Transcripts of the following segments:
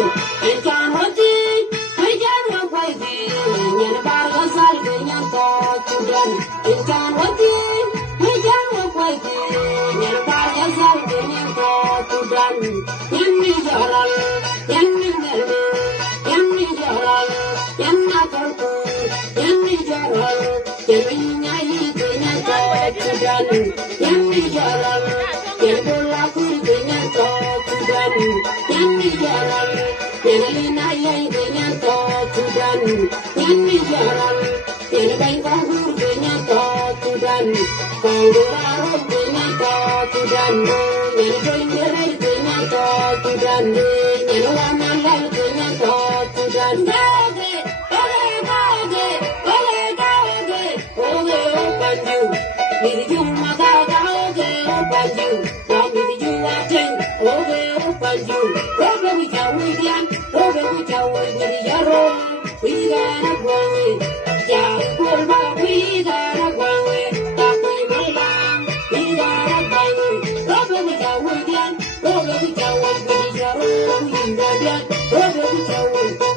banju en kan wati hai jan wa kwai di nyen bar ga sal ge nyan to tudan en kan wati hai jan wa kwai di nyen bar ga sal ge nyan to tudan nyen ni jaral nyen ni nel nyen ni jaral nyen na kan ku nyen ni jaral nyen ni nyai ge nyan to tudan nyen ni jaral nyen bola ku ge nyan to tudan nyen ni jaral nyen li na yai ge nyan to tudan nyen ni jaral nyen bai ka hu ge nyan to tudan kong ge ro ge nyan to tudan nyen bai ge ge nyan to tudan nyen wa na la ge nyan to tudan ge oge o banju mi ju ma ga oge o banju wa mi ju wa ten oge o banju oge mi ja wi dian oge mi ja wi mi ja ro wi ga na gwa wi ja ko ba wi ga na gwa wi ta wi ma la wi ga na gwa wi oge mi ja wi dian oge mi ja wi mi ja ro wi ga dian oge mi ja wi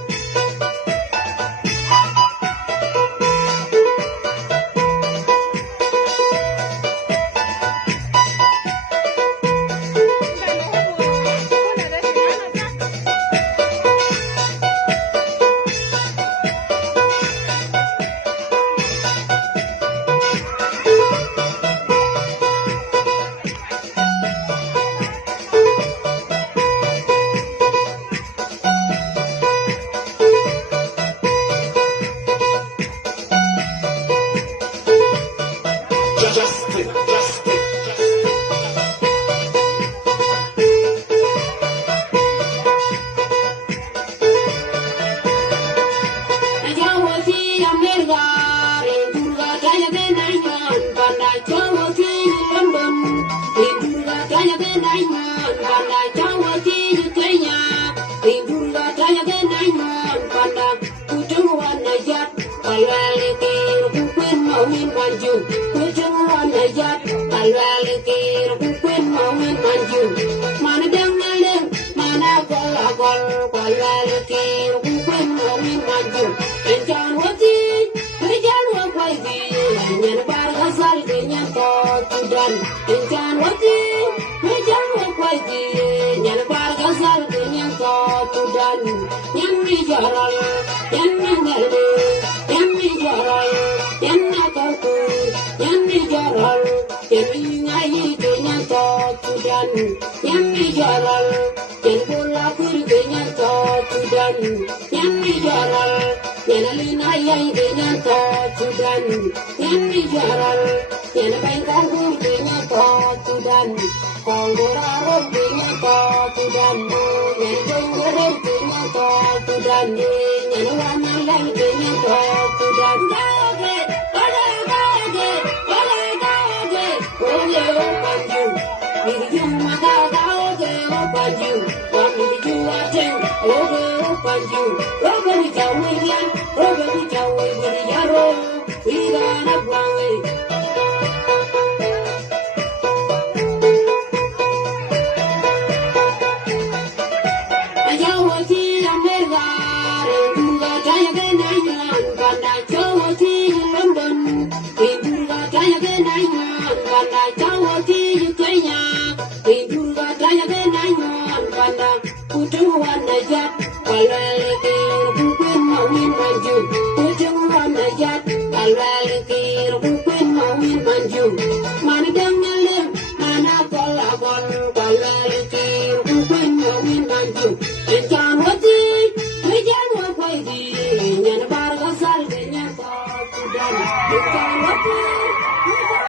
and John